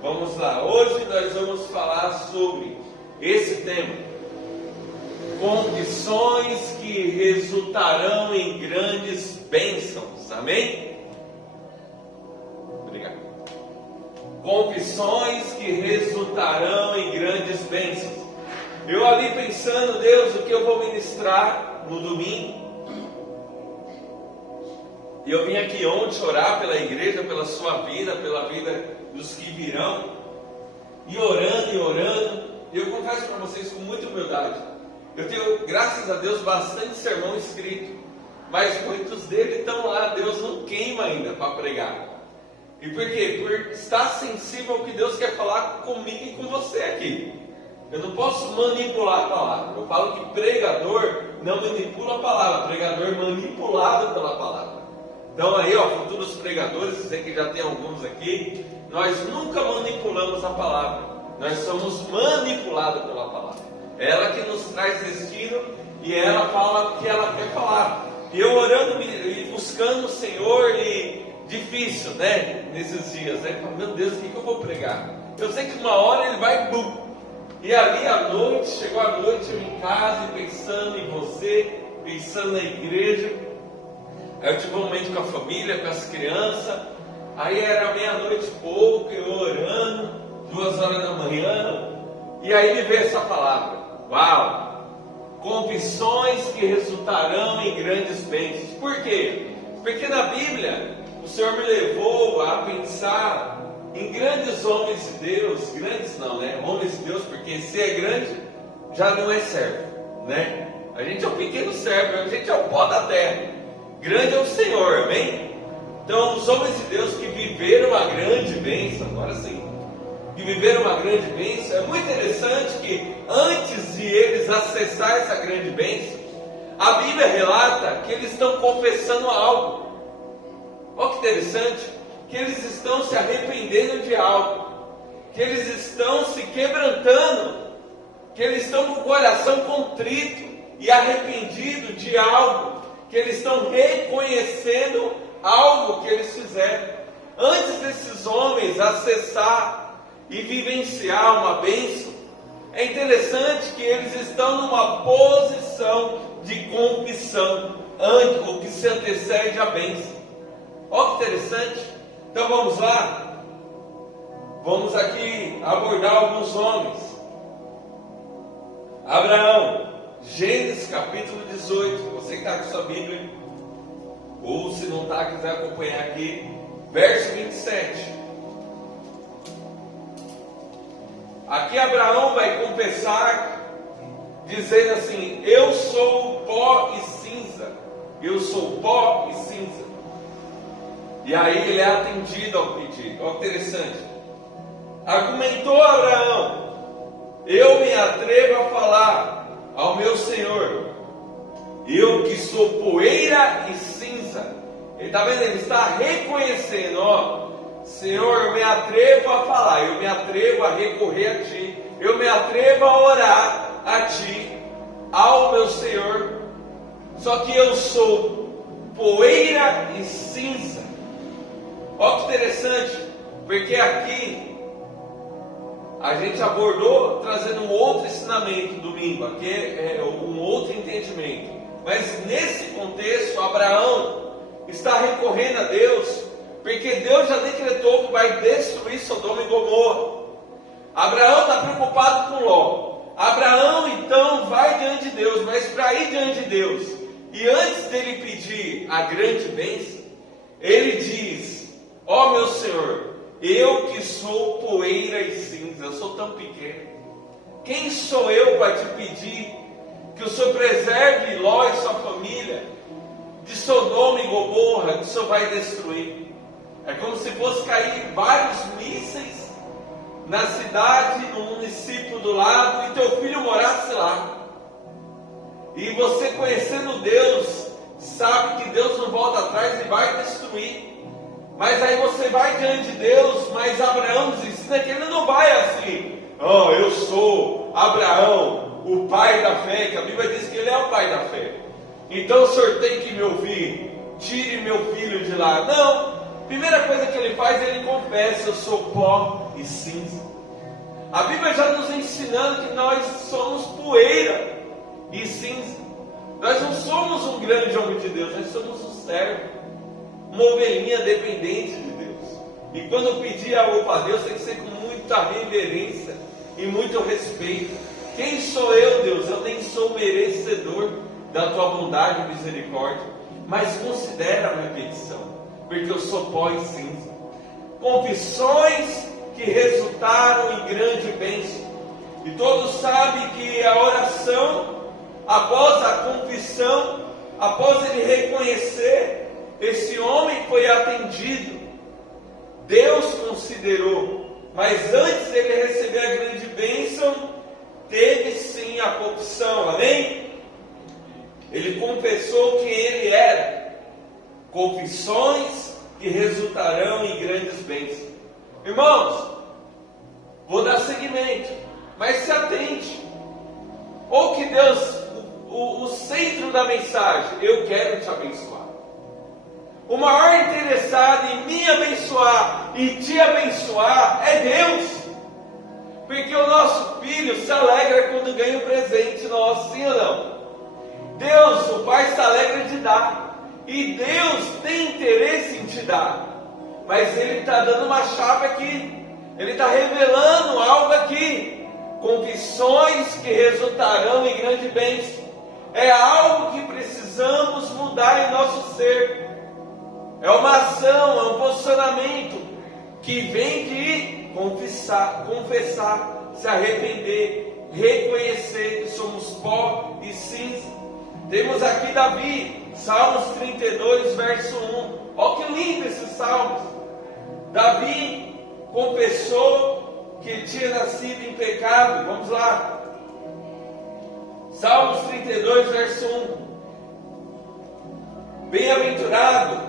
Vamos lá, hoje nós vamos falar sobre esse tema: confissões que resultarão em grandes bênçãos. Amém? Obrigado. Confissões que resultarão em grandes bênçãos. Eu ali pensando, Deus, o que eu vou ministrar no domingo? E eu vim aqui ontem orar pela igreja, pela sua vida, pela vida dos que virão, e orando. E eu confesso para vocês com muita humildade, eu tenho, graças a Deus, bastante sermão escrito, mas muitos deles estão lá, Deus não queima ainda para pregar. E por quê? Por estar sensível ao que Deus quer falar comigo e com você aqui. Eu não posso manipular a palavra. Eu falo que pregador não manipula a palavra, pregador manipulado pela palavra. Então aí, futuros pregadores, sei que já tem alguns aqui, nós nunca manipulamos a palavra, nós somos manipulados pela palavra. É ela que nos traz destino e ela fala o que ela quer falar. E eu orando e buscando o Senhor, e difícil, né, nesses dias, né? Meu Deus, o que eu vou pregar? Eu sei que uma hora ele vai, e ali à noite, chegou a noite, eu em casa, pensando em você, pensando na igreja. Aí eu tive um momento com a família, com as crianças. Aí era meia-noite e pouco, eu orando, 2 horas da manhã. E aí me veio essa palavra: uau! Confissões que resultarão em grandes bênçãos. Por quê? Porque na Bíblia o Senhor me levou a pensar em grandes homens de Deus. Grandes não, né? Homens de Deus, porque se é grande, já não é servo, né? A gente é um pequeno servo, a gente é o pó da terra. Grande é o Senhor, amém? Então, os homens de Deus que viveram uma grande bênção, agora sim, que viveram uma grande bênção, é muito interessante que antes de eles acessar essa grande bênção, a Bíblia relata que eles estão confessando algo. Olha que interessante, que eles estão se arrependendo de algo, que eles estão se quebrantando, que eles estão com o coração contrito e arrependido de algo, que eles estão reconhecendo algo que eles fizeram. Antes desses homens acessar e vivenciar uma bênção, é interessante que eles estão numa posição de confissão, o que se antecede à bênção. Olha que interessante. Então vamos lá, vamos aqui abordar alguns homens. Abraão, Gênesis capítulo 18, você que está com sua Bíblia, ou se não está, quiser acompanhar aqui, verso 27. Aqui Abraão vai confessar, dizendo assim: eu sou pó e cinza, eu sou pó e cinza. E aí ele é atendido ao pedido. Olha que interessante. Argumentou Abraão: eu me atrevo a falar ao meu Senhor, eu que sou poeira e cinza. Ele está vendo? Ele está reconhecendo: Senhor, eu me atrevo a falar, eu me atrevo a recorrer a Ti, eu me atrevo a orar a Ti, ao meu Senhor. Só que eu sou poeira e cinza. Olha que interessante, porque aqui a gente abordou trazendo um outro ensinamento domingo, aqui é um outro entendimento. Mas nesse contexto, Abraão está recorrendo a Deus, porque Deus já decretou que vai destruir Sodoma e Gomorra. Abraão está preocupado com Ló. Abraão então vai diante de Deus, mas para ir diante de Deus, e antes dele pedir a grande bênção, ele diz: ó meu Senhor, eu que sou poeira e cinza, eu sou tão pequeno, quem sou eu para te pedir que o Senhor preserve Ló e sua família de Sodoma e Gomorra, que o Senhor vai destruir? É como se fosse cair vários mísseis na cidade, no município do lado, e teu filho morasse lá. E você, conhecendo Deus, sabe que Deus não volta atrás e vai destruir. Mas aí você vai diante de Deus, mas Abraão nos ensina que ele não vai assim: eu sou Abraão, o pai da fé, que a Bíblia diz que ele é o pai da fé, então o Senhor tem que me ouvir, tire meu filho de lá. Não, Primeira coisa que ele faz, ele confessa: eu sou pó e cinza. A Bíblia já nos ensinando que nós somos poeira e cinza. Nós não somos um grande homem de Deus, nós somos um servo, uma ovelhinha dependente de Deus. E quando pedir algo para Deus, tem que ser com muita reverência e muito respeito. Quem sou eu, Deus? Eu nem sou merecedor da tua bondade e misericórdia, mas considera a minha petição, porque eu sou pó e cinza. Confissões que resultaram em grande bênção. E todos sabem que a oração, após a confissão, após ele reconhecer, esse homem foi atendido, Deus considerou, mas antes de ele receber a grande bênção, teve sim a confissão, amém? Ele confessou quem ele era. Confissões que resultarão em grandes bênçãos. Irmãos, vou dar seguimento, mas se atente. Ou que Deus, o centro da mensagem, eu quero te abençoar. O maior interessado em me abençoar e te abençoar é Deus. Porque o nosso filho se alegra quando ganha um presente nosso, sim ou não? Deus, o Pai, se alegra de dar. E Deus tem interesse em te dar. Mas Ele está dando uma chave aqui. Ele está revelando algo aqui. Confissões que resultarão em grande bênção. É algo que precisamos mudar em nosso ser. É uma ação, é um posicionamento que vem de confessar, se arrepender, reconhecer que somos pó e cinza. Temos aqui Davi, Salmos 32, verso 1. Olha que lindo esses salmos. Davi confessou que tinha nascido em pecado. Vamos lá. Salmos 32, verso 1. Bem-aventurado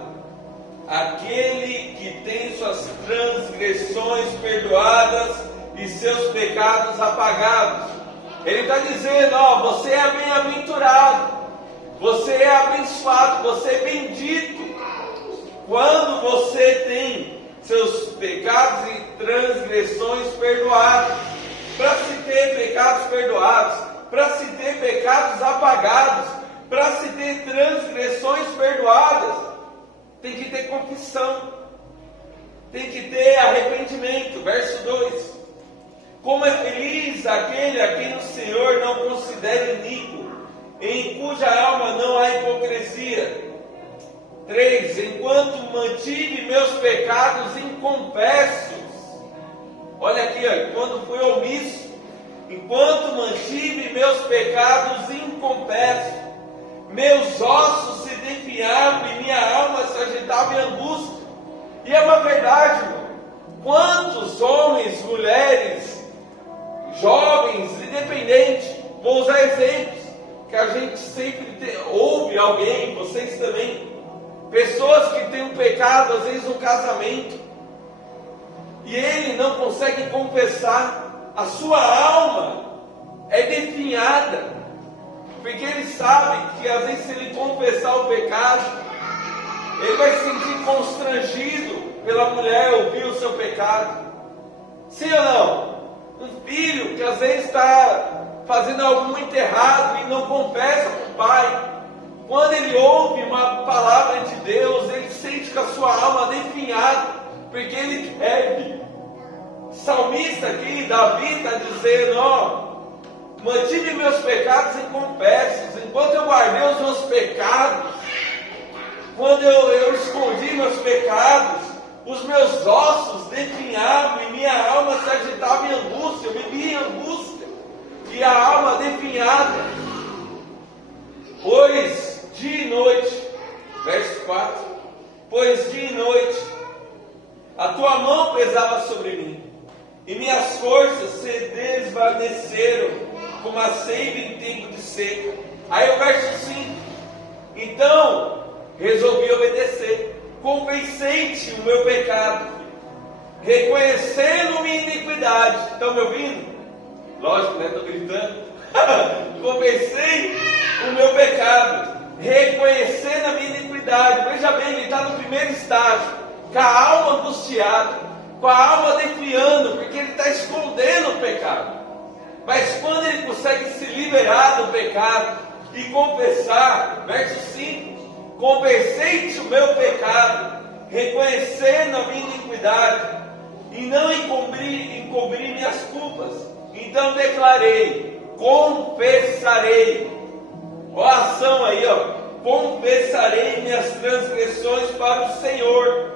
aquele que tem suas transgressões perdoadas e seus pecados apagados. Ele está dizendo, você é bem-aventurado, você é abençoado, você é bendito, quando você tem seus pecados e transgressões perdoados. Para se ter pecados perdoados, para se ter pecados apagados, para se ter transgressões perdoadas, tem que ter confissão, tem que ter arrependimento. Verso 2: como é feliz aquele a quem o Senhor não considera iníquo, em cuja alma não há hipocrisia. 3: enquanto mantive meus pecados inconfessos. Olha aqui, quando fui omisso, enquanto mantive meus pecados inconfessos, meus ossos se definhavam e minha alma se agitava em angústia. E é uma verdade, irmão. Quantos homens, mulheres, jovens, independentes, vou usar exemplos, que a gente sempre ouve alguém, vocês também, pessoas que têm um pecado, às vezes no casamento, e ele não consegue confessar, a sua alma é definhada, porque ele sabe que às vezes se ele confessar o pecado, ele vai se sentir constrangido pela mulher ouvir o seu pecado. Sim ou não? Um filho que às vezes está fazendo algo muito errado e não confessa para o pai, quando ele ouve uma palavra de Deus, ele sente com a sua alma definhada, porque ele bebe. Salmista aqui, Davi está dizendo, mantive meus pecados inconfessos, enquanto eu guardei os meus pecados, quando eu escondi meus pecados, os meus ossos definhavam e minha alma se agitava em angústia, eu vivia em angústia, e a alma definhada, pois dia e noite, verso 4, pois dia e noite, a tua mão pesava sobre mim, e minhas forças se desvaneceram, como a seiva em tempo de seca. Aí o verso 5, então resolvi obedecer, confessei-te o meu pecado, reconhecendo minha iniquidade. Estão me ouvindo? Lógico, né? Estou gritando. Confessei o meu pecado, reconhecendo a minha iniquidade. Veja bem, ele está no primeiro estágio. com a alma angustiada, com a alma defiando, porque ele está escondendo o pecado. Mas quando ele consegue se liberar do pecado e confessar, verso 5: confessei-te o meu pecado, reconhecendo a minha iniquidade, e não encobri minhas culpas. Então declarei, confessarei. Ó a ação aí, ó. Confessarei minhas transgressões para o Senhor,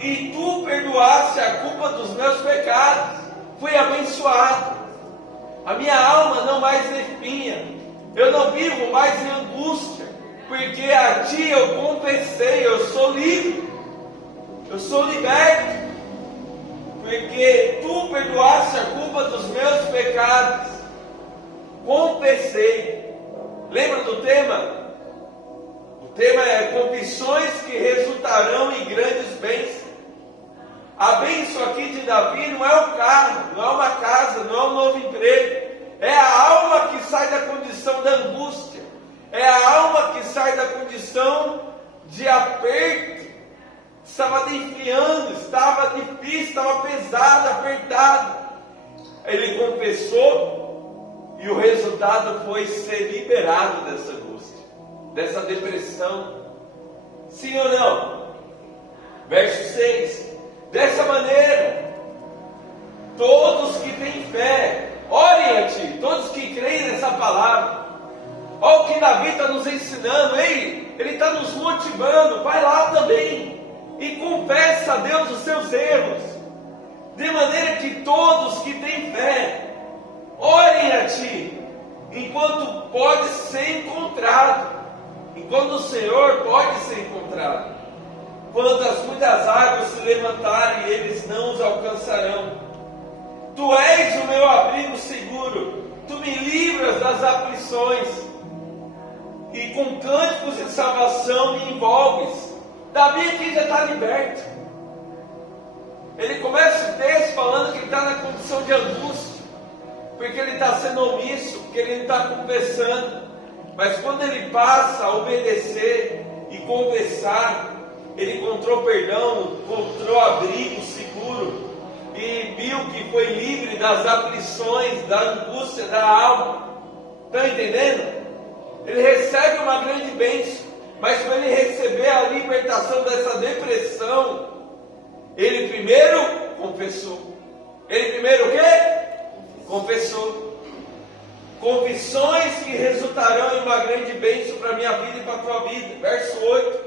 e tu perdoaste a culpa dos meus pecados. Fui abençoado. A minha alma não mais definha. Eu não vivo mais em angústia, porque a ti eu confessei. Eu sou livre. Eu sou liberto, porque tu perdoaste a culpa dos meus pecados. Confessei. Lembra do tema? O tema é confissões que resultarão em grandes bênçãos. A bênção aqui de Davi não é o carro, não é uma casa, não é um novo emprego. É a alma que sai da condição da angústia. É a alma que sai da condição de aperto. Estava defiando, estava difícil, estava pesado, apertado. Ele confessou e o resultado foi ser liberado dessa angústia, dessa depressão. Sim ou não? Verso 6: dessa maneira, todos que têm fé, orem a ti, todos que creem nessa palavra. Olha o que Davi está nos ensinando. Ele está nos motivando. Vai lá também e confessa a Deus os seus erros, de maneira que todos que têm fé orem a ti, enquanto pode ser encontrado, enquanto o Senhor pode ser encontrado. Quando as muitas águas se levantarem, eles não os alcançarão. Tu és o meu abrigo seguro, tu me livras das aflições, e com cânticos de salvação me envolves. Davi aqui já está liberto. Ele começa o texto falando que ele está na condição de angústia, porque ele está sendo omisso, porque ele não está confessando. Mas quando ele passa a obedecer e confessar, ele encontrou perdão, encontrou abrigo seguro, e viu que foi livre das aflições, da angústia da alma. Estão entendendo? Ele recebe uma grande bênção, mas para ele receber a libertação dessa depressão, ele primeiro confessou. Ele primeiro o quê? Confessou. Confissões que resultarão em uma grande bênção para a minha vida e para a tua vida. Verso 8: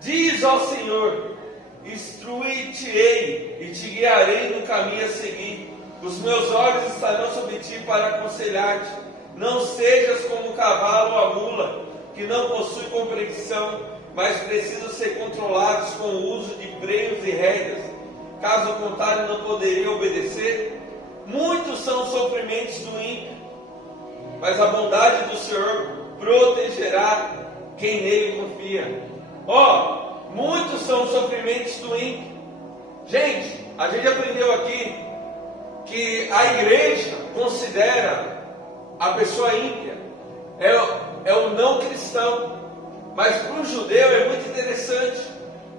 diz ao Senhor, instruir-te-ei e te guiarei no caminho a seguir. Os meus olhos estarão sobre ti para aconselhar-te. Não sejas como o cavalo ou a mula, que não possui compreensão, mas precisam ser controlados com o uso de freios e rédeas. Caso contrário, não poderiam obedecer. Muitos são os sofrimentos do ímpio, mas a bondade do Senhor protegerá quem nele confia. Muitos são os sofrimentos do ímpio. Gente, a gente aprendeu aqui que a igreja considera a pessoa ímpia é o não cristão. Mas para o judeu é muito interessante.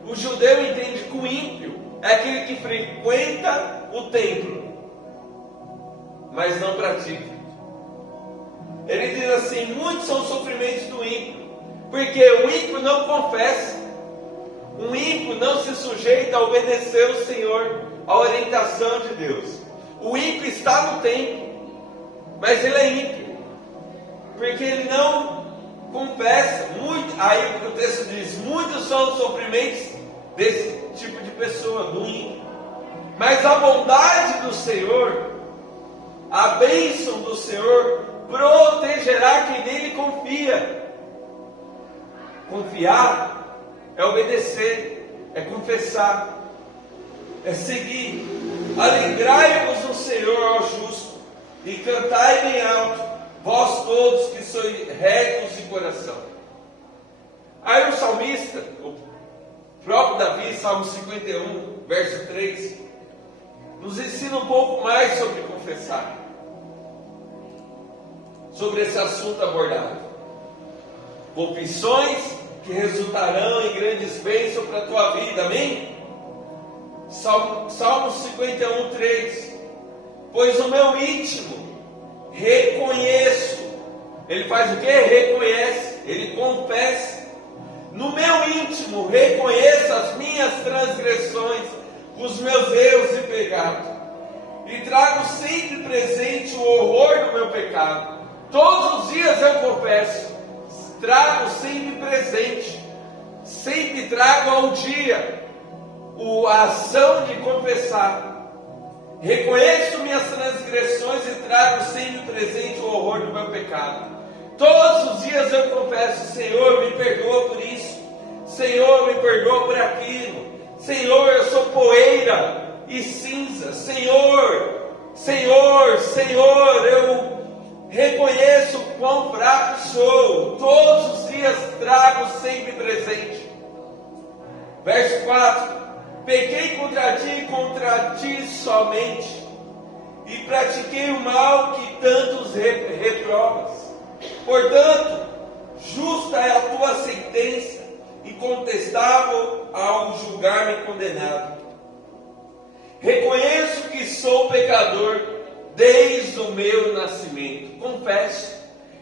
O judeu entende que o ímpio é aquele que frequenta o templo, mas não pratica. Ele diz assim: muitos são os sofrimentos do ímpio, porque o ímpio não confessa, o ímpio não se sujeita a obedecer o Senhor, a orientação de Deus. O ímpio está no templo, mas ele é ímpio, porque ele não confessa. Aí o texto diz: muitos são os sofrimentos desse tipo de pessoa, do ímpio. Mas a bondade do Senhor, a bênção do Senhor, protegerá quem nele confia. Confiar é obedecer, é confessar, é seguir. Alegrai-vos no Senhor, ó justo, e cantai bem alto, vós todos que sois retos de coração. Aí o salmista, o próprio Davi, Salmo 51, verso 3, nos ensina um pouco mais sobre confessar, sobre esse assunto abordado. Confissões que resultarão em grandes bênçãos para a tua vida, amém? Salmo 51, 3. Pois o meu íntimo reconheço. Ele faz o que? Reconhece, ele confessa. No meu íntimo reconheço as minhas transgressões, os meus erros e pecados, e trago sempre presente o horror do meu pecado. Todos os dias eu confesso, trago sempre presente, sempre trago ao dia a ação de confessar. Reconheço minhas transgressões e trago sempre presente o horror do meu pecado. Todos os dias eu confesso: Senhor, me perdoa por isso, Senhor, me perdoa por aquilo, Senhor, eu sou poeira e cinza, Senhor, eu reconheço quão fraco sou, todos os dias trago sempre presente. Verso 4: pequei contra ti somente, e pratiquei o mal que tantos reprovas. Portanto, justa é a tua sentença, incontestável ao julgar-me condenado. Reconheço que sou pecador desde o meu nascimento. Confesso.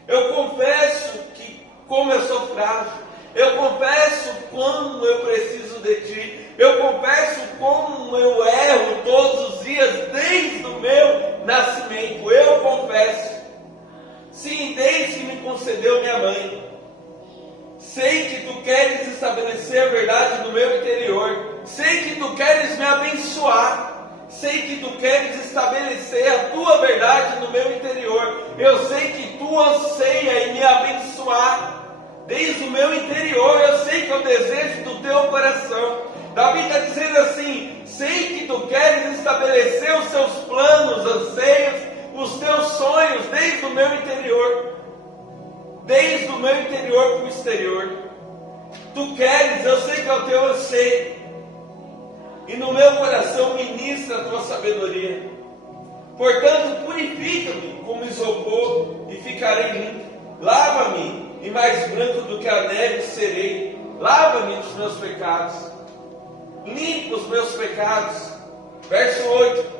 Eu confesso que como eu sou frágil. Eu confesso como eu preciso de ti. Eu confesso como eu erro todos os dias desde o meu nascimento. Eu confesso. Sim, desde que me concedeu minha mãe. Sei que tu queres estabelecer a verdade no meu interior. Sei que tu queres me abençoar. Sei que tu queres estabelecer a tua verdade no meu interior. Eu sei que tu anseia em me abençoar. Desde o meu interior, eu sei que é o desejo do teu coração. Davi está dizendo assim: sei que tu queres estabelecer os teus planos, anseios, os teus sonhos desde o meu interior. Desde o meu interior para o exterior. Tu queres, eu sei que é o teu anseio. E no meu coração ministra a tua sabedoria. Portanto, purifica-me como isopor e ficarei limpo. Lava-me e mais branco do que a neve serei. Lava-me dos meus pecados. Limpa os meus pecados. Verso 8: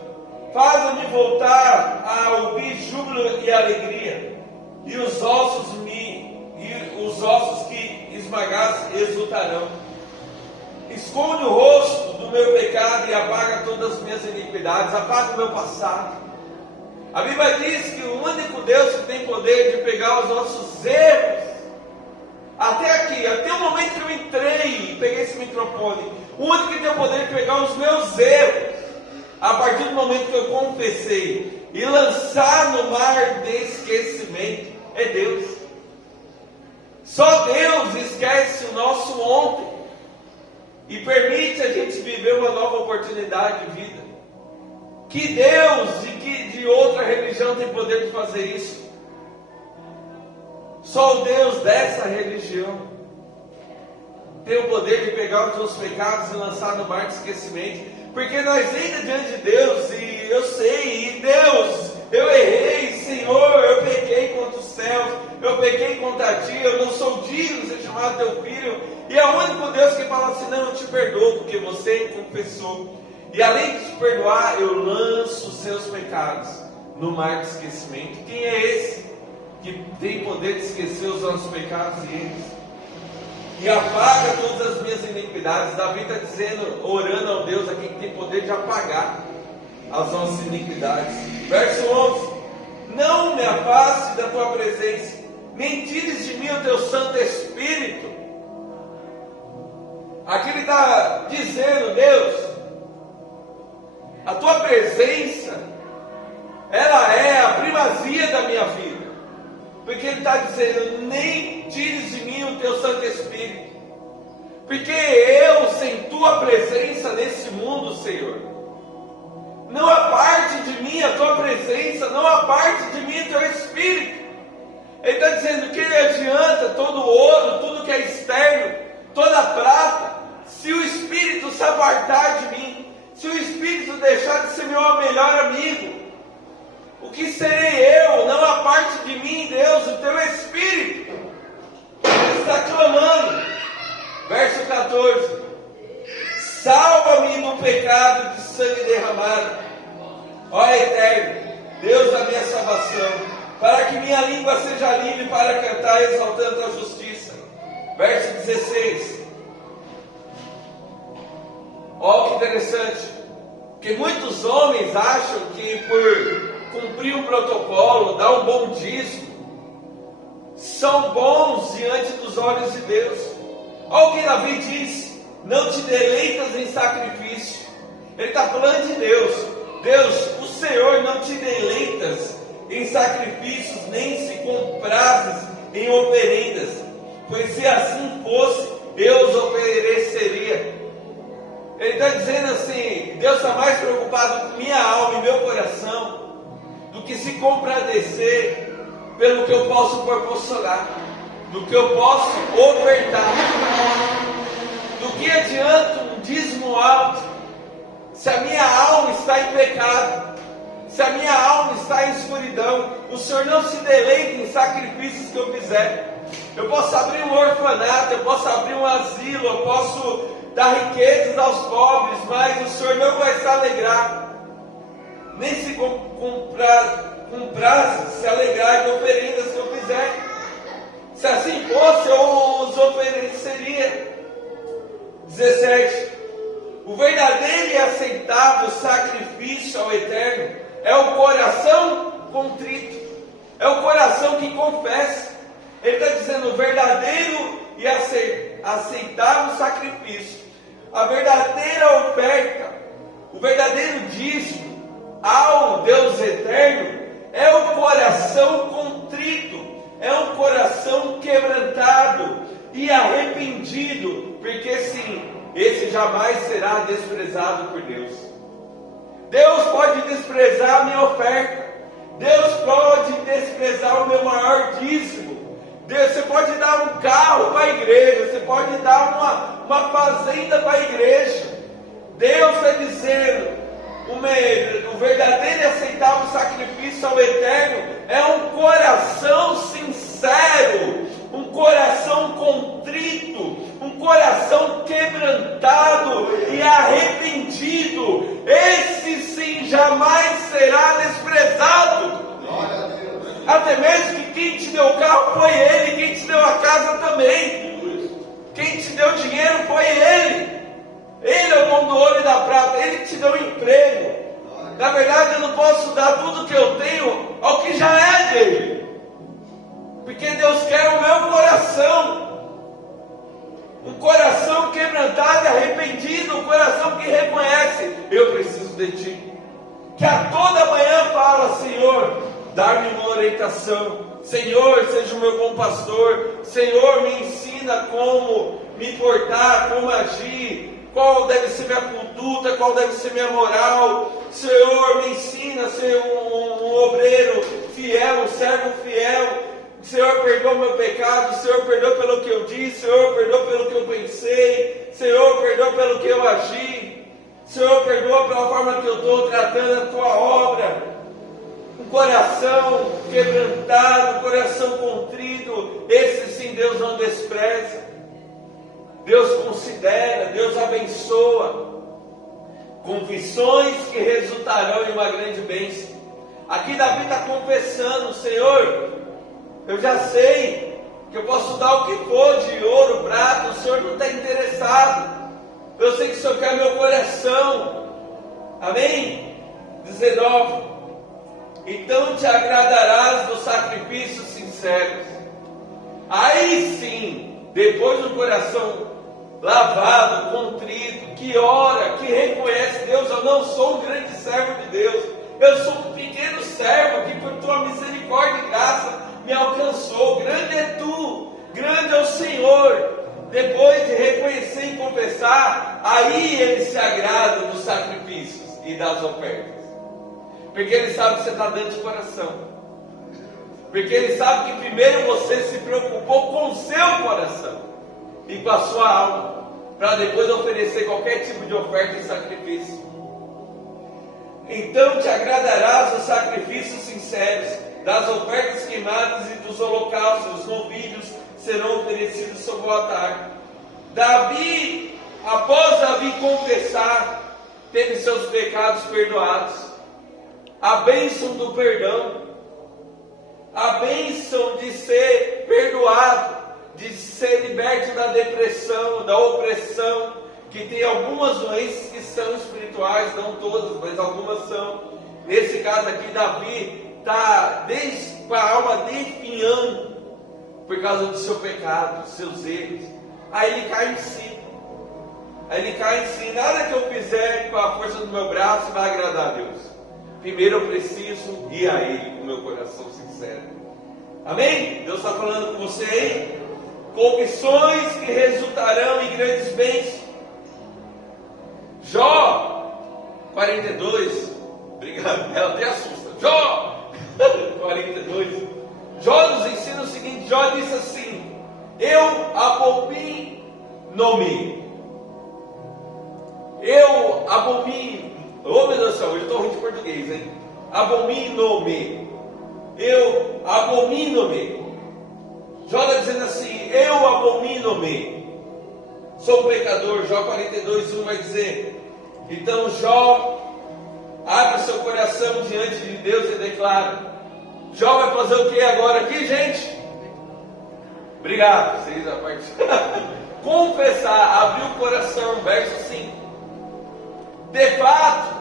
faça-me voltar a ouvir júbilo e alegria, e os ossos que esmagasse exultarão. Esconde o rosto do meu pecado e apaga todas as minhas iniquidades. Apaga o meu passado. A Bíblia diz que o único Deus que tem poder de pegar os nossos erros, até aqui, até o momento que eu entrei e peguei esse microfone, o único que tem o poder de pegar os meus erros, a partir do momento que eu confessei, e lançar no mar de esquecimento, é Deus. Só Deus esquece o nosso ontem e permite a gente viver uma nova oportunidade de vida. Que Deus e que de outra religião tem poder de fazer isso? Só o Deus dessa religião tem o poder de pegar os teus pecados e lançar no mar de esquecimento. Porque nós ainda diante de Deus, e eu sei, e Deus, eu errei, Senhor, eu pequei contra os céus, eu pequei contra ti, eu não sou digno de ser chamado teu filho. E é o único Deus que fala assim: não, eu te perdoo, porque você confessou. E além de te perdoar, eu lanço os seus pecados no mar de esquecimento. Quem é esse que tem poder de esquecer os nossos pecados e erros? E apaga todas as minhas iniquidades. Davi está dizendo, orando ao Deus aqui que tem poder de apagar as nossas iniquidades. Verso 11: não me afaste da tua presença, nem tires de mim o teu Santo Espírito. Aqui ele está dizendo: Deus, a tua presença, ela é a primazia da minha vida. Porque ele está dizendo: nem tires de mim o teu Santo Espírito. Porque eu, sem tua presença nesse mundo, Senhor, não há parte de mim a tua presença, não há parte de mim o teu Espírito. Ele está dizendo que ele adianta todo o ouro, tudo que é externo, toda a prata, se o Espírito se apartar de mim, se o Espírito deixar de ser meu melhor amigo. O que serei eu? Não há parte de mim, Deus, o teu Espírito. Ele está clamando. Verso 14: salva-me do pecado de sangue derramado, ó Eterno, Deus da minha salvação, para que minha língua seja livre para cantar exaltando a justiça. Verso 16: ó que interessante, porque muitos homens acham que por cumprir um protocolo, dar um bom dízimo, são bons diante dos olhos de Deus. Olha o que Davi diz: não te deleitas em sacrifício. Ele está falando de Deus. Deus, o Senhor não te deleitas em sacrifícios, nem se comprases em oferendas, pois se assim fosse, eu os ofereceria. Ele está dizendo assim: Deus está mais preocupado com minha alma e meu coração do que se compadecer pelo que eu posso proporcionar, do que eu posso ofertar. Do que adianta um dízimo alto se a minha alma está em pecado, se a minha alma está em escuridão? O Senhor não se deleita em sacrifícios que eu fizer. Eu posso abrir um orfanato, eu posso abrir um asilo, eu posso dar riquezas aos pobres, mas o Senhor não vai se alegrar, nem se comprasse, se alegrar de oferendas que eu fizer. Se assim fosse, eu os ofereceria. 17: o verdadeiro e aceitável sacrifício ao Eterno é o coração contrito, é o coração que confessa. Ele está dizendo: o verdadeiro e aceitável sacrifício, a verdadeira oferta, o verdadeiro dízimo ao Deus eterno é o coração contrito, é um coração quebrantado e arrependido, porque sim, esse jamais será desprezado por Deus. Deus pode desprezar a minha oferta, Deus pode desprezar o meu maior dízimo. Deus, você pode dar um carro para a igreja, você pode dar uma fazenda para a igreja. Deus está dizendo: o verdadeiro e aceitável sacrifício ao Eterno é um coração sincero, um coração contrito, um coração quebrantado e arrependido. Esse sim jamais será desprezado. Até mesmo que quem te deu o carro foi Ele, quem te deu a casa também, quem te deu dinheiro foi Ele. Ele é o dono do ouro e da prata, Ele te deu um emprego. Na verdade, eu não posso dar tudo que eu tenho ao que já é dele, porque Deus quer o meu coração, um coração quebrantado e arrependido, um coração que reconhece: eu preciso de Ti, que a toda manhã fala: Senhor, dá-me uma orientação, Senhor, seja o meu bom pastor, Senhor, me ensina como me portar, como agir, qual deve ser minha conduta, qual deve ser minha moral. Senhor, me ensina a ser um obreiro fiel, um servo fiel. Senhor, perdoa o meu pecado, Senhor, perdoa pelo que eu disse, Senhor, perdoa pelo que eu pensei, Senhor, perdoa pelo que eu agi, Senhor, perdoa pela forma que eu estou tratando a Tua obra. Um coração quebrantado, um coração contrito, esse sim Deus não despreza, Deus considera, Deus abençoa. Confissões que resultarão em uma grande bênção. Aqui Davi está confessando: Senhor, eu já sei que eu posso dar o que for de ouro, prata, o Senhor não está interessado. Eu sei que o Senhor quer meu coração. Amém? 19: então te agradarás dos sacrifícios sinceros. Aí sim, depois do coração lavado, contrito, que ora, que reconhece: Deus, eu não sou um grande servo de Deus, eu sou um pequeno servo que por Tua misericórdia e graça me alcançou. Grande é Tu, grande é o Senhor. Depois de reconhecer e confessar, aí Ele se agrada dos sacrifícios e das ofertas, porque Ele sabe que você está dando de coração, porque Ele sabe que primeiro você se preocupou com o seu coração e com a sua alma, para depois oferecer qualquer tipo de oferta e sacrifício. Então te agradarás dos sacrifícios sinceros, das ofertas queimadas e dos holocaustos. Os novilhos serão oferecidos sobre o altar. após Davi confessar, teve seus pecados perdoados. A bênção do perdão, a bênção de ser perdoado, de ser liberto da depressão, da opressão, que tem algumas doenças que são espirituais, não todas, mas algumas são. Nesse caso aqui, Davi está com a alma definhando por causa do seu pecado, dos seus erros. Aí ele cai em si. Nada que eu fizer com a força do meu braço vai agradar a Deus. Primeiro eu preciso ir a Ele com o meu coração sincero. Amém? Deus está falando com você aí? Confissões que resultarão em grandes bênçãos. Jó 42. Obrigado, ela até assusta. Jó 42. Jó nos ensina o seguinte: Jó disse assim: eu abomino-me. Oh meu Deus do céu, hoje eu estou rindo de português, hein? Abomino-me. Eu abomino-me. Jó está dizendo assim: eu abomino-me. Sou um pecador. Jó 42:1 vai dizer. Então Jó abre seu coração diante de Deus e declara. Jó vai fazer o que agora aqui, gente? Obrigado, vocês a parte. Confessar, abrir o coração, verso 5. De fato,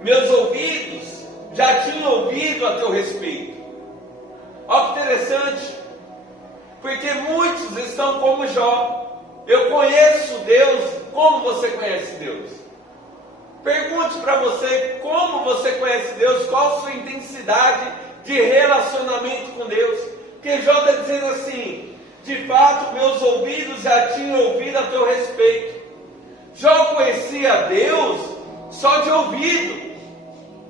meus ouvidos já tinham ouvido a teu respeito. Olha que interessante, porque muitos estão como Jó. Eu conheço Deus. Como você conhece Deus? Pergunte para você como você conhece Deus, qual a sua intensidade de relacionamento com Deus. Porque Jó está dizendo assim: de fato meus ouvidos já tinham ouvido a teu respeito. Jó conhecia Deus só de ouvido.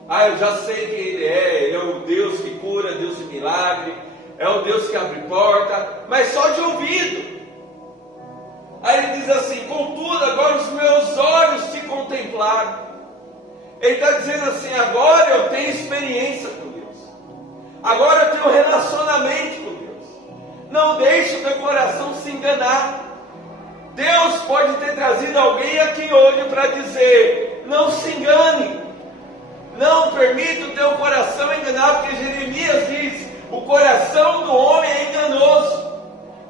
Eu já sei quem Ele é o Deus que cura, Deus de milagre, é o Deus que abre porta, mas só de ouvido. Aí ele diz assim: contudo, agora os meus olhos te contemplaram. Ele está dizendo assim: agora eu tenho experiência com Deus, agora eu tenho relacionamento com Deus. Não deixe o teu coração se enganar. Deus pode ter trazido alguém aqui hoje para dizer: não se engane, não permita o teu coração enganar, porque Jeremias diz: o coração do homem é enganoso.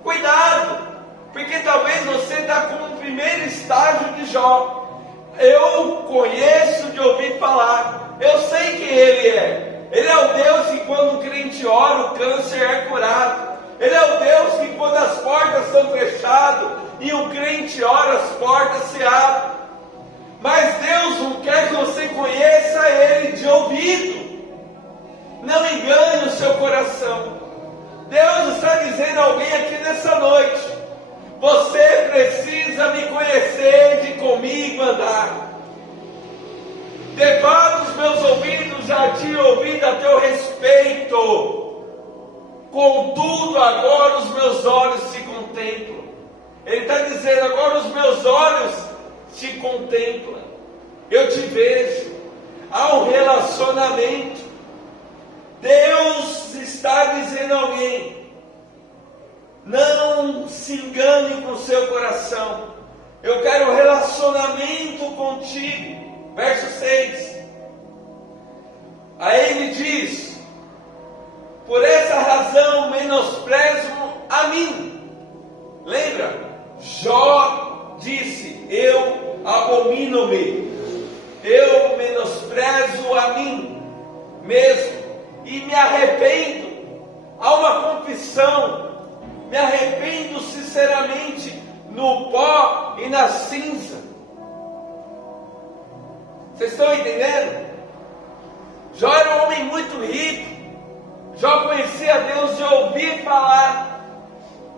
Cuidado, porque talvez você está com o primeiro estágio de Jó. Eu conheço de ouvir falar, eu sei quem Ele é. Ele é o Deus que quando o crente ora, o câncer é curado. Ele é o Deus que quando as portas são fechadas e o crente ora, as portas se abrem. Mas Deus não quer que você conheça Ele de ouvido. Não engane o seu coração. Deus está dizendo a alguém aqui nessa noite: você precisa me conhecer, de comigo andar. De fato, os meus ouvidos já tinham ouvido a teu respeito. Contudo, agora os meus olhos te contemplam. Ele está dizendo: agora os meus olhos te contemplam. Eu te vejo. Há um relacionamento. Deus está dizendo a alguém: não se engane com o seu coração. Eu quero um relacionamento contigo. Verso 6. Aí ele diz: por essa razão menosprezo a mim. Lembra? Jó disse: eu abomino-me. Eu menosprezo a mim mesmo. E me arrependo. Há uma confissão. Me arrependo sinceramente no pó e na cinza. Vocês estão entendendo? Jó era um homem muito rico. Jó conhecia Deus de ouvir falar.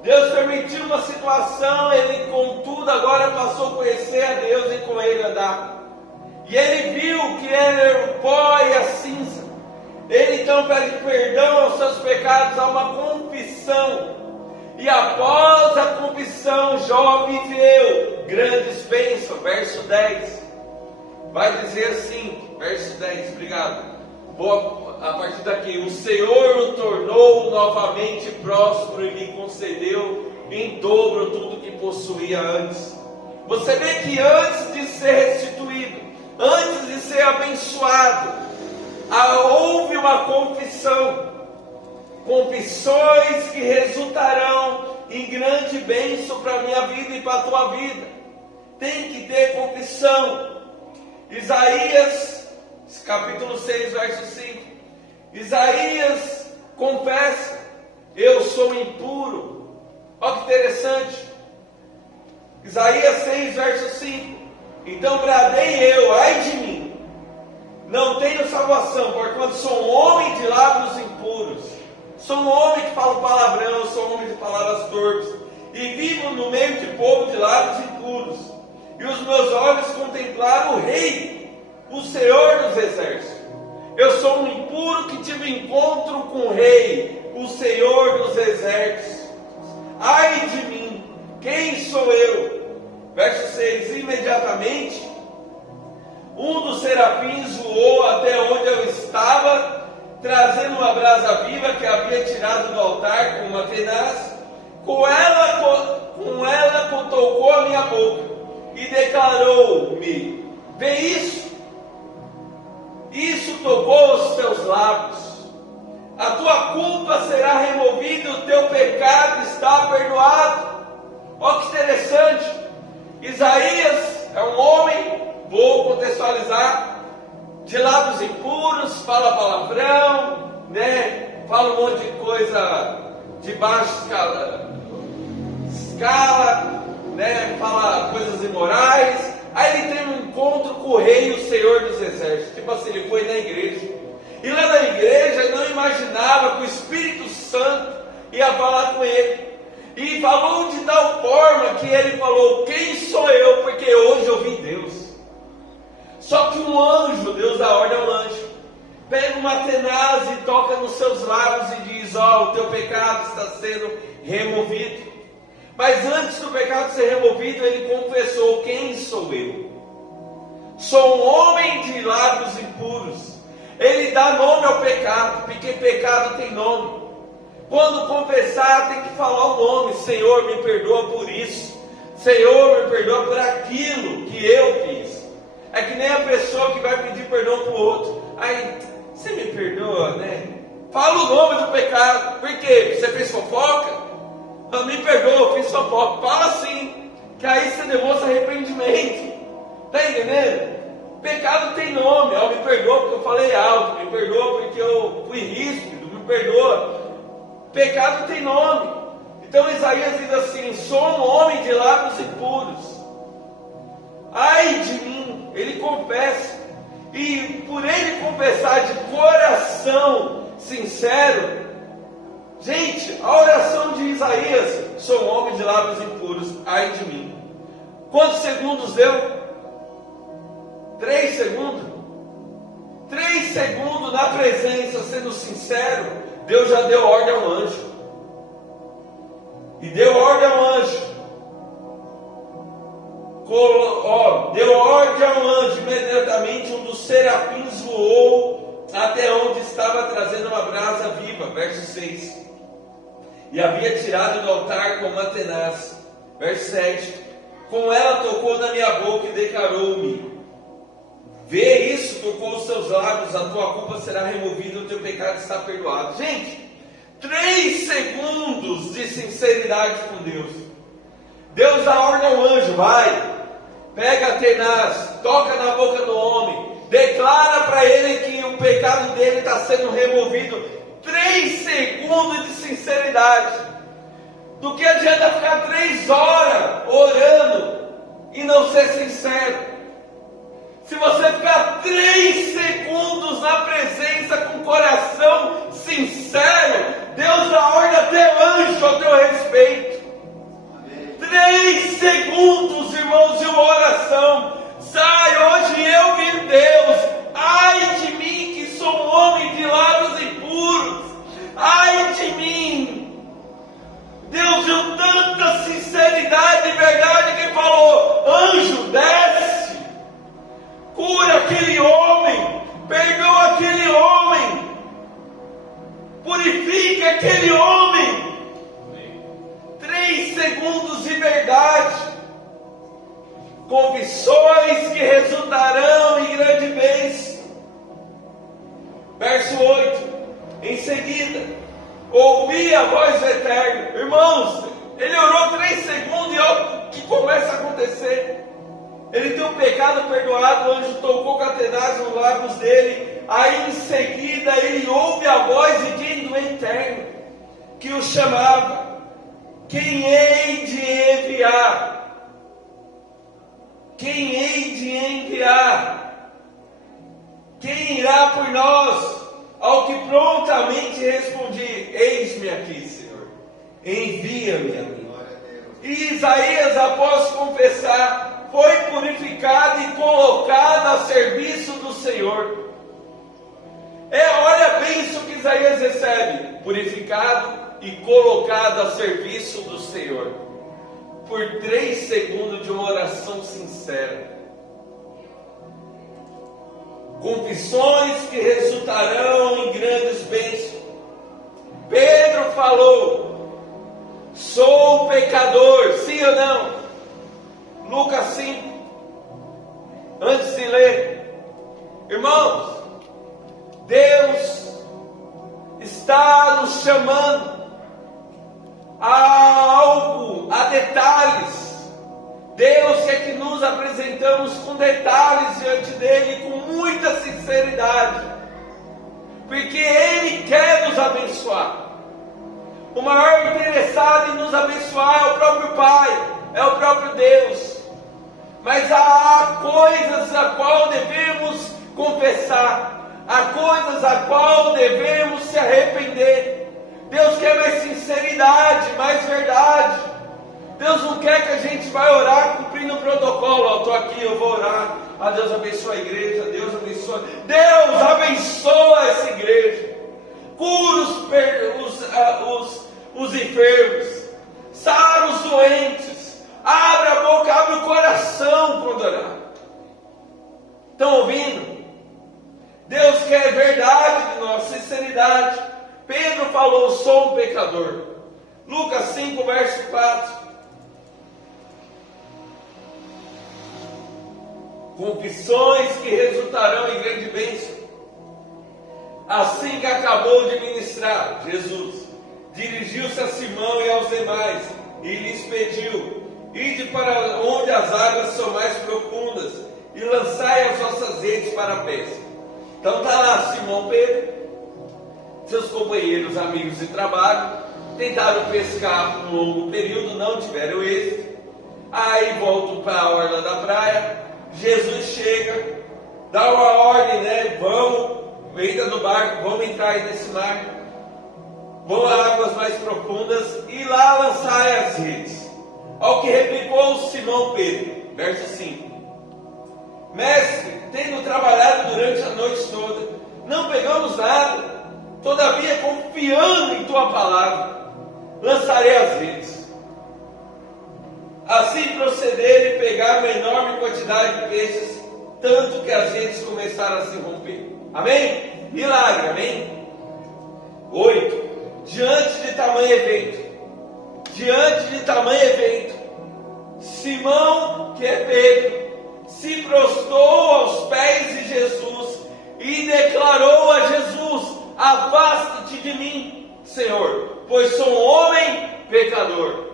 Deus permitiu uma situação, ele contudo agora passou a conhecer a Deus e com Ele andar. E ele viu que era o pó e a cinza. Ele então pede perdão aos seus pecados, há uma confissão. E após a confissão, Jó viveu grandes bênçãos. Verso 10. Vai dizer assim, verso 10, obrigado. Vou a partir daqui: o Senhor o tornou novamente próspero e lhe concedeu em dobro tudo que possuía antes. Você vê que antes de ser restituído, antes de ser abençoado, houve uma confissão. Confissões que resultarão em grande bênção para a minha vida e para a tua vida. Tem que ter confissão. Isaías, capítulo 6, verso 5. Isaías confessa: eu sou impuro. Olha que interessante. Isaías 6, verso 5. Então bradei eu, ai de mim, não tenho salvação, porquanto sou um homem de lábios impuros. Sou um homem que fala palavrão, sou um homem de palavras torpes, e vivo no meio de povo de lábios impuros. E os meus olhos contemplaram o Rei, o Senhor dos Exércitos. Eu sou um impuro que tive encontro com o Rei, o Senhor dos Exércitos. Ai de mim, quem sou eu? Verso 6: imediatamente um dos serafins voou até onde eu estava, trazendo uma brasa viva que havia tirado do altar com uma tenaz. Com ela tocou a minha boca e declarou-me: vê isso? Isso tocou os teus lábios. A tua culpa será removida, o teu pecado está perdoado. Olha que interessante. Isaías é um homem, vou contextualizar, de lábios impuros, fala palavrão, né? Fala um monte de coisa de baixa escala, né? Fala coisas imorais. Aí ele tem um encontro com o Rei, o Senhor dos Exércitos. Tipo assim, ele foi na igreja. E lá na igreja ele não imaginava que o Espírito Santo ia falar com ele. E falou de tal forma que ele falou: quem sou eu? Porque hoje eu vi Deus. Só que um anjo, Deus dá ordem ao anjo, pega uma tenaz e toca nos seus lábios e diz: ó, o teu pecado está sendo removido. Mas antes do pecado ser removido, ele confessou: quem sou eu? Sou um homem de lábios impuros. Ele dá nome ao pecado, porque pecado tem nome. Quando confessar, tem que falar o nome: Senhor, me perdoa por isso. Senhor, me perdoa por aquilo que eu fiz. É que nem a pessoa que vai pedir perdão para o outro. Aí, você me perdoa, né? Fala o nome do pecado. Por quê? Você fez fofoca? Não, me perdoa, eu fiz fofoca. Fala assim, que aí você demonstra arrependimento. Está entendendo? Pecado tem nome. Me perdoa porque eu falei alto. Me perdoa porque eu fui ríspido. Me perdoa. Pecado tem nome. Então Isaías diz assim: sou um homem de lábios impuros. Ai de mim. Ele confessa. E por ele confessar de coração sincero, gente, a oração de Isaías: sou um homem de lábios impuros, ai de mim. Quantos segundos deu? 3 segundos. 3 segundos na presença, sendo sincero, Deus já deu ordem ao anjo. E deu ordem ao anjo. Deu ordem ao anjo. Imediatamente um dos serafins voou até onde estava trazendo uma brasa viva. Verso 6. E havia tirado do altar com uma tenaz. Verso 7. Com ela tocou na minha boca e declarou-me: vê isso, tocou os seus lábios, a tua culpa será removida, o teu pecado está perdoado. Gente, 3 segundos de sinceridade com Deus. Deus dá ordem ao anjo: vai, pega a tenaz, toca na boca do homem, declara para ele que o pecado dele está sendo removido. 3 segundos de sinceridade. Do que adianta ficar 3 horas orando e não ser sincero? Se você ficar 3 segundos na presença com o coração sincero, Deus dá ordem até anjo ao teu respeito. 3 segundos, irmãos, de uma oração. Sai, hoje eu vi Deus. Ai de mim, que sou um homem de lábios impuros. Ai de mim. Deus deu tanta sinceridade e verdade que falou: anjo, desce, cura aquele homem Verso 8. Em seguida, ouvi a voz do Eterno. Irmãos, ele orou 3 segundos e olha o que começa a acontecer. Ele tem um pecado perdoado, o anjo tocou catenares nos lábios dele. Aí em seguida ele ouve a voz de quem? Do Eterno, que o chamava. Quem hei de enviar? Quem hei de enviar? Quem irá por nós? Ao que prontamente respondi: eis-me aqui, Senhor, envia-me a mim. E Isaías, após confessar, foi purificado e colocado a serviço do Senhor. Olha bem isso que Isaías recebe: purificado e colocado a serviço do Senhor, por 3 segundos de uma oração sincera. Confissões que resultarão em grandes bênçãos. Pedro falou: sou pecador, sim ou não? Lucas 5. Antes de ler, irmãos, Deus está nos chamando a algo, a detalhes. Deus quer que nos apresentamos com detalhes diante dele, com muita sinceridade, porque Ele quer nos abençoar. O maior interessado em nos abençoar é o próprio Pai, é o próprio Deus. Mas há coisas a qual devemos confessar, há coisas a qual devemos se arrepender. Deus quer mais sinceridade, mais verdade. Deus não quer que a gente vá orar cumprindo o protocolo. Eu estou aqui, eu vou orar. Deus abençoa a igreja, Deus abençoa. Deus abençoa essa igreja. Cura os enfermos, sara os doentes, abre a boca, abre o coração quando orar. Estão ouvindo? Deus quer verdade de nós, sinceridade. Pedro falou: sou um pecador. Lucas 5, verso 4. Confissões que resultarão em grande bênção. Assim que acabou de ministrar, Jesus dirigiu-se a Simão e aos demais e lhes pediu: ide para onde as águas são mais profundas e lançai as vossas redes para a pesca. Então está lá Simão Pedro, seus companheiros, amigos de trabalho, tentaram pescar por um longo período, não tiveram êxito. Aí voltam para a orla da praia. Jesus chega, dá uma ordem, vamos, entra no barco, vamos entrar aí nesse mar, vão a águas mais profundas e lá lançai as redes. Ao que replicou Simão Pedro, verso 5: mestre, tendo trabalhado durante a noite toda, não pegamos nada, todavia confiando em tua palavra, lançarei as redes. Assim procederam e pegaram uma enorme quantidade de peixes, tanto que as redes começaram a se romper. Amém? Milagre, amém? 8. Diante de tamanho evento, Simão, que é Pedro, se prostrou aos pés de Jesus e declarou a Jesus: afasta-te de mim, Senhor, pois sou um homem pecador.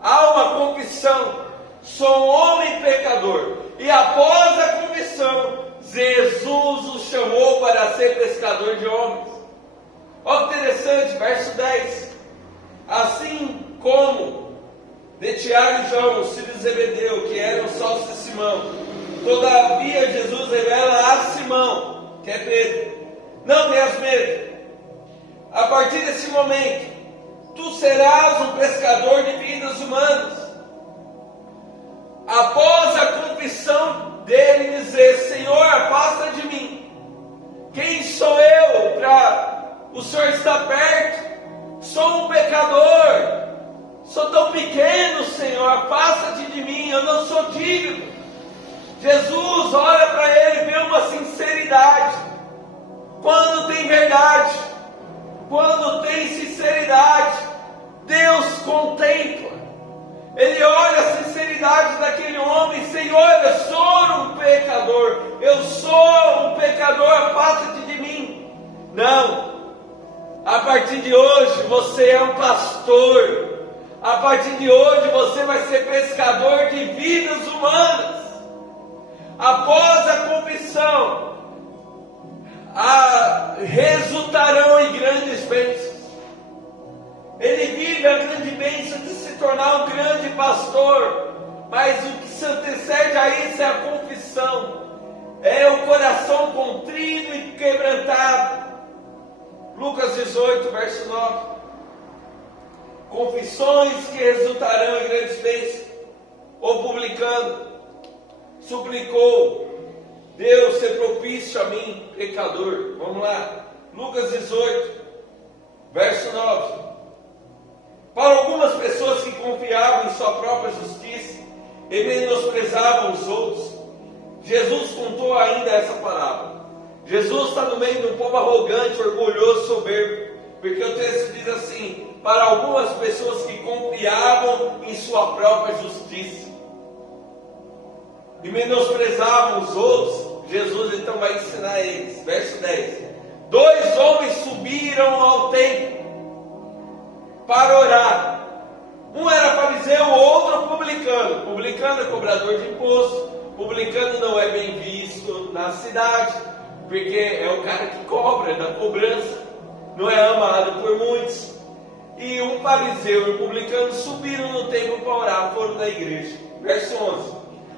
Há uma confissão: sou um homem pecador. E após a confissão, Jesus o chamou para ser pescador de homens. Olha que interessante, verso 10. Assim como de Tiago e João, os filhos de Zebedeu, que eram sócios de Simão, todavia Jesus revela a Simão, que é Pedro: não tenhas medo. A partir desse momento, tu serás um pescador de vidas humanas. Após a confissão dele dizer: Senhor, afasta de mim, quem sou eu para o Senhor estar perto? Sou um pecador, sou tão pequeno, Senhor, afasta-te de mim, eu não sou digno. Jesus olha para ele e vê uma sinceridade. Quando tem verdade, quando tem sinceridade, Deus contempla. Ele olha a sinceridade daquele homem: Senhor, eu sou um pecador, afasta-te de mim. partir de hoje você é um pastor. A partir de hoje você vai ser pescador de vidas humanas. Após a confissão, resultarão em grandes bênçãos. Ele vive a grande bênção de se tornar um grande pastor, mas o que se antecede a isso é a confissão, é o coração contrito e quebrantado. Lucas 18, verso 9. Confissões que resultarão em grandes bênçãos. O publicano suplicou: Deus, ser propício a mim, pecador. Vamos lá, Lucas 18, verso 9. Para algumas pessoas que confiavam em sua própria justiça e menosprezavam os outros, Jesus contou ainda essa parábola. Jesus está no meio de um povo arrogante, orgulhoso, soberbo, porque o texto diz assim: para algumas pessoas que confiavam em sua própria justiça e menosprezavam os outros, Jesus então vai ensinar eles. Verso 10: 2 homens subiram ao templo para orar. Um era fariseu, o outro publicano. Publicano é cobrador de imposto. Publicano não é bem visto na cidade, porque é o cara que cobra, é da cobrança, não é amado por muitos. E um fariseu e um publicano subiram no templo para orar, foram na igreja. Verso 11: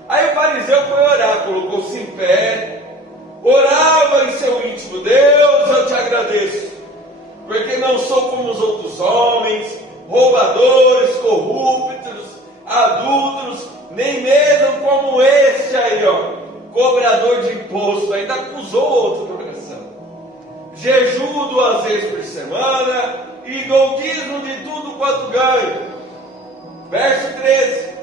aí o fariseu foi orar, colocou-se em pé, orava em seu íntimo: Deus, eu te agradeço, porque não sou como os outros homens, roubadores, corruptos, adúlteros, nem mesmo como este aí, cobrador de imposto. Ainda acusou outro no coração. Jejuo 2 vezes por semana e dou dízimo de tudo quanto ganho. Verso 13: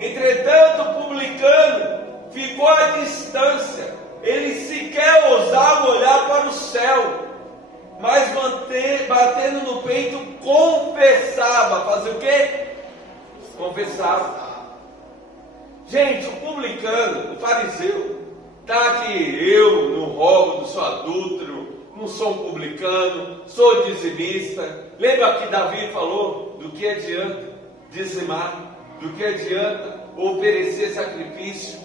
entretanto o publicano ficou à distância, ele sequer ousava olhar para o céu, mas batendo no peito, confessava. Fazer o quê? Confessava. Gente, o publicano, o fariseu, tá que eu não roubo, não sou adúltero, não sou um publicano, sou dizimista. Lembra que Davi falou: do que adianta dizimar, do que adianta oferecer sacrifício,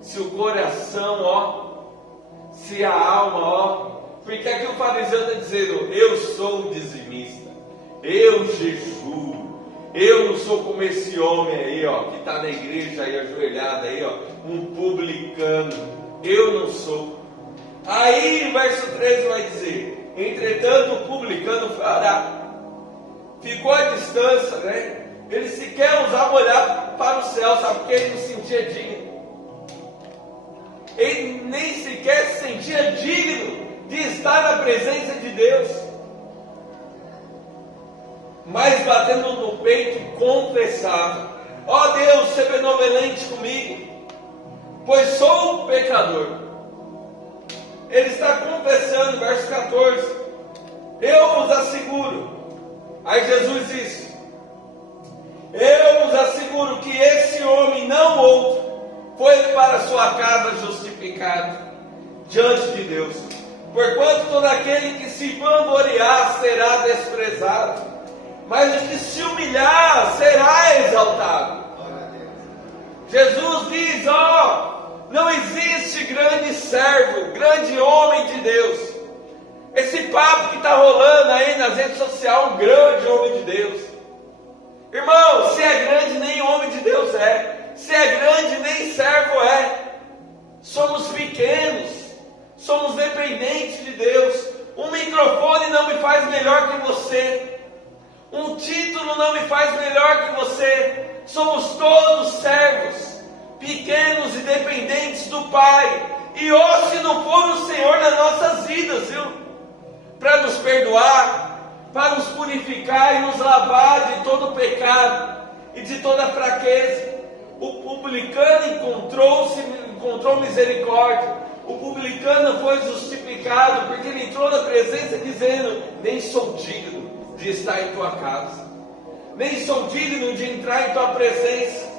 se o coração, se a alma, porque aqui o fariseu está dizendo: eu sou dizimista, eu jejuo, eu não sou como esse homem aí, que está na igreja aí ajoelhado aí, um publicano. Eu não sou. Aí o verso 13 vai dizer: entretanto o publicano ficou à distância, né? Ele sequer ousava olhar para o céu, sabe? Porque ele não se sentia digno. Ele nem sequer se sentia digno de estar na presença de Deus. Mas batendo no peito, confessava: ó Deus, ser benevolente comigo, pois sou um pecador. Ele está confessando, verso 14: eu vos asseguro. Aí Jesus diz: eu vos asseguro que esse homem, não outro, foi para sua casa justificado diante de Deus. Porquanto todo aquele que se vangloriar será desprezado, mas o que se humilhar será exaltado. Jesus diz: não existe grande servo, grande homem de Deus. Esse papo que está rolando aí nas redes sociais, um grande homem de Deus. Irmão, se é grande, nem homem de Deus é. Se é grande, nem servo é. Somos pequenos, somos dependentes de Deus. Um microfone não me faz melhor que você. Um título não me faz melhor que você. Somos todos servos, pequenos e dependentes do Pai. E se não for o Senhor nas nossas vidas, viu? Para nos perdoar, para nos purificar e nos lavar de todo pecado e de toda fraqueza. O publicano encontrou misericórdia. O publicano foi justificado porque ele entrou na presença dizendo: nem sou digno de estar em tua casa, nem sou digno de entrar em tua presença.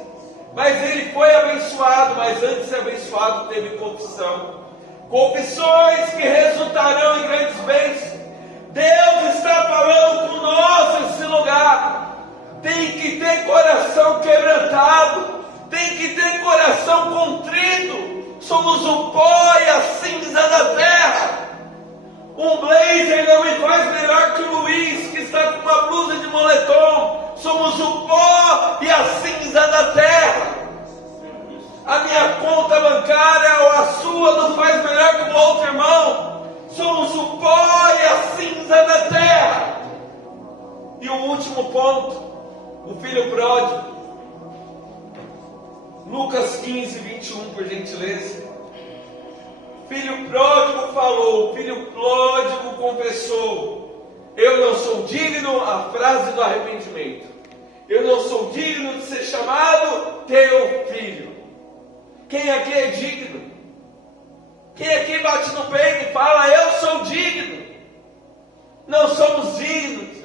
Mas ele foi abençoado, mas antes de ser abençoado teve confissão. Confissões que resultarão em grandes bênçãos. Deus está falando A sua não faz melhor que o outro irmão. Somos o pó e a cinza da terra. E o último ponto, o filho pródigo. Lucas 15, 21, por gentileza. Filho pródigo falou, o filho pródigo confessou: eu não sou digno, a frase do arrependimento, eu não sou digno de ser chamado teu filho. Quem aqui é digno? Quem aqui bate no peito e fala: eu sou digno? Não somos dignos.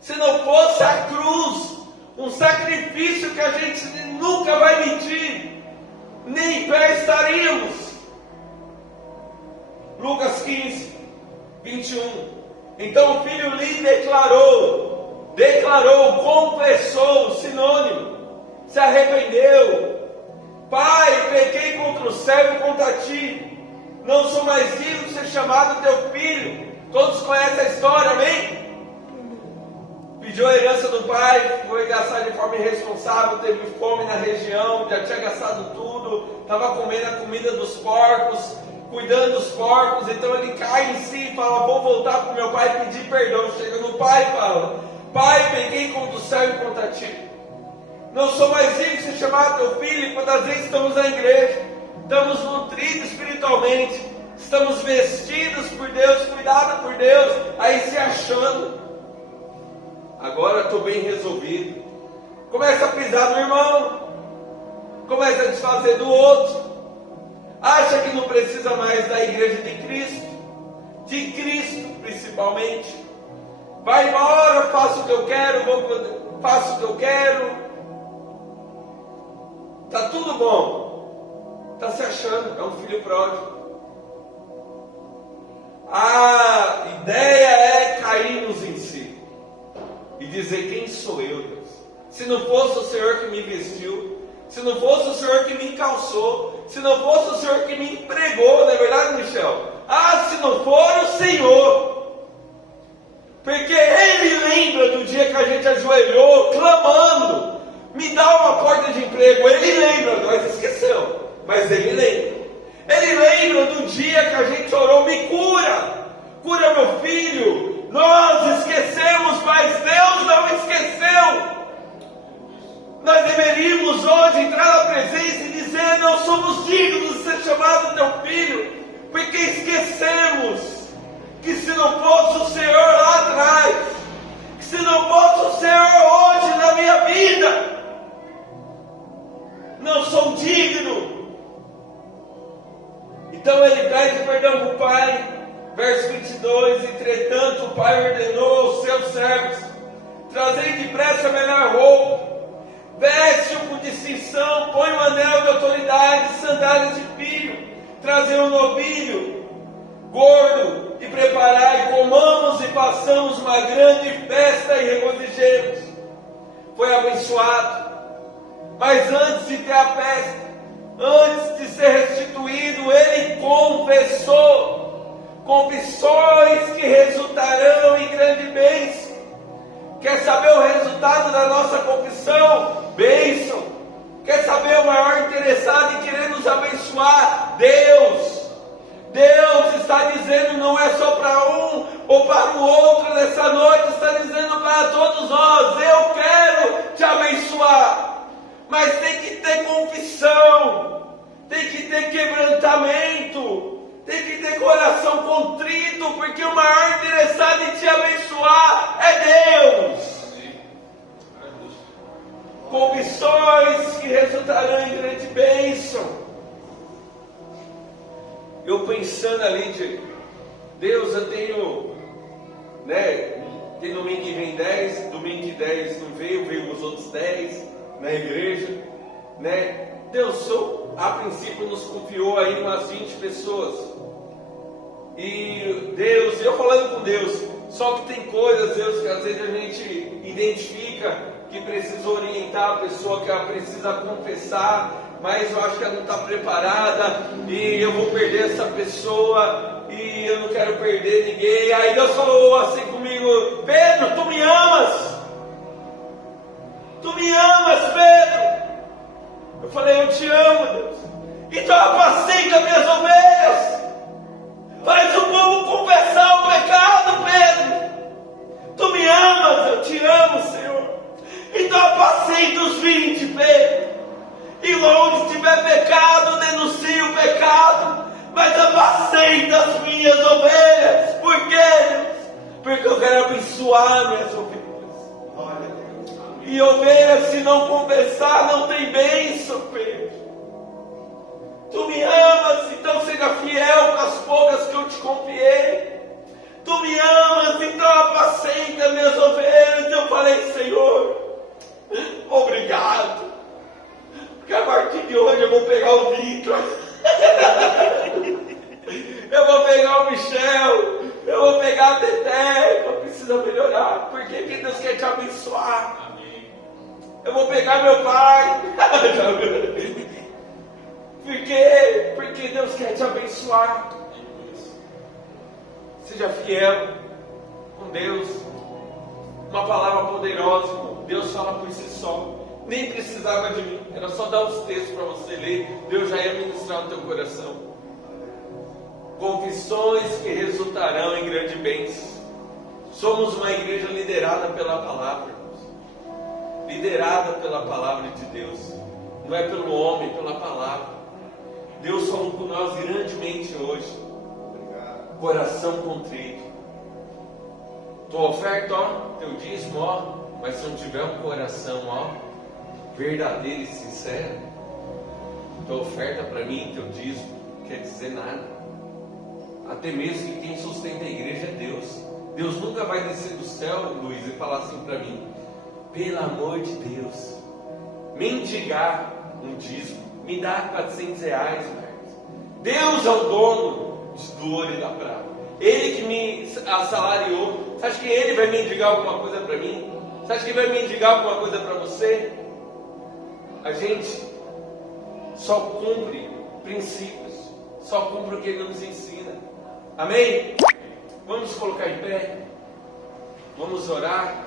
Se não fosse a cruz, um sacrifício que a gente nunca vai medir, nem em pé estaríamos. Lucas 15, 21. Então o filho lhe declarou, confessou, sinônimo, se arrependeu: pai, pequei contra o céu e contra ti, não sou mais digno de ser chamado teu filho. Todos conhecem a história, amém? Pediu a herança do pai, foi gastar de forma irresponsável, teve fome na região, já tinha gastado tudo, estava comendo a comida dos porcos, cuidando dos porcos. Então ele cai em si e fala: vou voltar para o meu pai e pedir perdão. Chega no pai e fala: pai, peguei contra o céu e contra ti, não sou mais digno de ser chamado teu filho. E quantas vezes estamos na igreja, estamos nutridos espiritualmente, estamos vestidos por Deus, cuidados por Deus, aí se achando: agora estou bem resolvido. Começa a pisar no irmão, começa a desfazer do outro, acha que não precisa mais da igreja de Cristo principalmente. Vai embora, faço o que eu quero, faço o que eu quero. Está tudo bom, está se achando, é um filho pródigo. A ideia é cairmos em si e dizer: quem sou eu, Deus? Se não fosse o Senhor que me vestiu, se não fosse o Senhor que me calçou, se não fosse o Senhor que me empregou, não é verdade, Michel? Se não for o Senhor, porque Ele lembra do dia que a gente ajoelhou, clamando: me dá uma porta de emprego. Ele lembra, nós esquecemos, mas Ele lembra. Ele lembra do dia que a gente orou: me cura meu filho. Nós esquecemos, mas Deus não esqueceu. Nós deveríamos hoje entrar na presença e dizer: não somos dignos de ser chamado teu filho, porque esquecemos que se não fosse o Senhor lá atrás, que se não fosse o Senhor hoje na minha vida, não sou digno. Então ele pede perdão para o pai. Verso 22, entretanto o pai ordenou aos seus servos: trazei depressa a melhor roupa, veste-o com distinção, põe um anel de autoridade, sandálias de filho, trazei um novilho gordo e preparai, comamos e façamos uma grande festa e regozijemos. Foi abençoado, mas antes de ter a festa, antes de ser restituído, ele confessou. Confissões que resultarão em grande bênção. Quer saber o resultado da nossa confissão? Bênção. Quer saber o maior interessado em querer nos abençoar? Deus. Deus está dizendo: não é só para um ou para o outro nessa noite, está dizendo para todos nós: eu quero te abençoar. Mas tem que ter confissão, tem que ter quebrantamento, tem que ter coração contrito, porque o maior interessado em te abençoar é Deus. Confissões que resultarão em grande bênção. Eu pensando ali de Deus, eu tenho, tem domingo que vem 10, domingo que 10 não veio os outros 10 na igreja, Deus, a princípio nos confiou aí umas 20 pessoas. E Deus, eu falando com Deus, só que tem coisas, Deus, que às vezes a gente identifica que precisa orientar a pessoa, que ela precisa confessar, mas eu acho que ela não está preparada, e eu vou perder essa pessoa, e eu não quero perder ninguém. Aí Deus falou assim comigo: Pedro, tu me amas? Tu me amas, Pedro? Eu falei: eu te amo, Deus. Então apacenta minhas ovelhas. Faz o povo confessar o pecado, Pedro. Tu me amas, eu te amo, Senhor. Então apacenta os 20, Pedro. E onde tiver pecado, denuncie o pecado. Mas apacenta as minhas ovelhas. Por quê, Deus? Porque eu quero abençoar minhas ovelhas. E ovelhas, se não confessar, não tem bênção, Pedro. Tu me amas, então seja fiel com as poucas que eu te confiei. Tu me amas, então apacenta minhas ovelhas. Eu falei, Senhor, obrigado. Porque a partir de hoje eu vou pegar o Vitor. Eu vou pegar o Michel. Eu vou pegar a Teté. Eu preciso melhorar. Porque Deus quer te abençoar. Eu vou pegar meu pai. Por quê? Porque Deus quer te abençoar. Seja fiel com Deus. Uma palavra poderosa. Deus fala por si só. Nem precisava de mim. Era só dar os textos para você ler. Deus já ia ministrar no teu coração. Confissões que resultarão em grande bênção. Somos uma igreja liderada pela palavra. Liderada pela palavra de Deus. Não é pelo homem, pela palavra. Deus falou com nós grandemente hoje. Coração contrito. Tua oferta, ó, teu dízimo, ó, mas se não tiver um coração, ó, verdadeiro e sincero, tua oferta para mim, teu dízimo, não quer dizer nada. Até mesmo que quem sustenta a igreja é Deus. Deus nunca vai descer do céu, Luiz, e falar assim para mim: pelo amor de Deus, mendigar um dízimo, me dá R$400, Marcos. Deus é o dono do ouro e da prata. Ele que me assalariou. Você acha que Ele vai mendigar alguma coisa para mim? Você acha que Ele vai mendigar alguma coisa para você? A gente só cumpre princípios, só cumpre o que Ele nos ensina. Amém? Vamos colocar em pé. Vamos orar.